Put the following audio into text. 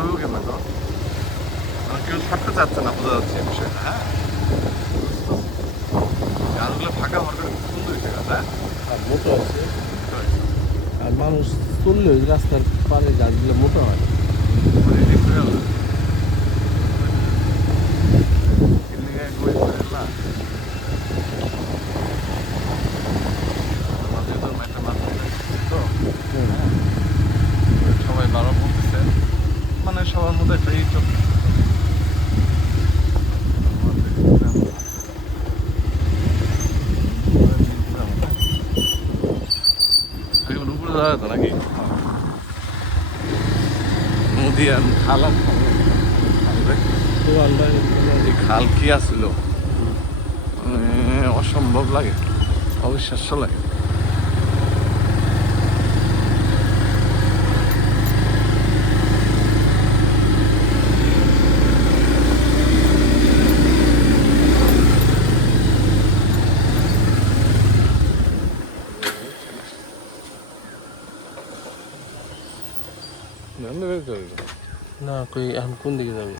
ধরবো কেমন তো কেউ ছাড়তে চাচ্ছে না, বোঝা যাচ্ছে এই বিষয়টা। হ্যাঁ, গাছগুলো ফাঁকা হওয়ার কারণে খুব সুন্দর হয়েছে গাছ। হ্যাঁ, আর মোটো আছে, আর মানুষ চললে ওই রাস্তার পারে গাছগুলো মোটা হয়। হুম। সবাই বারবার বলতেছে, মানে সবার মধ্যে একটা এই চলতেছে। উপরে যাওয়া যেত নাকি নদী আর খাল আর খাল। তো আমরা এই খাল কি আসছিল, অসম্ভব লাগে, অবিশ্বাস্য লাগে। না, কই এখন কোন দিকে যাবে?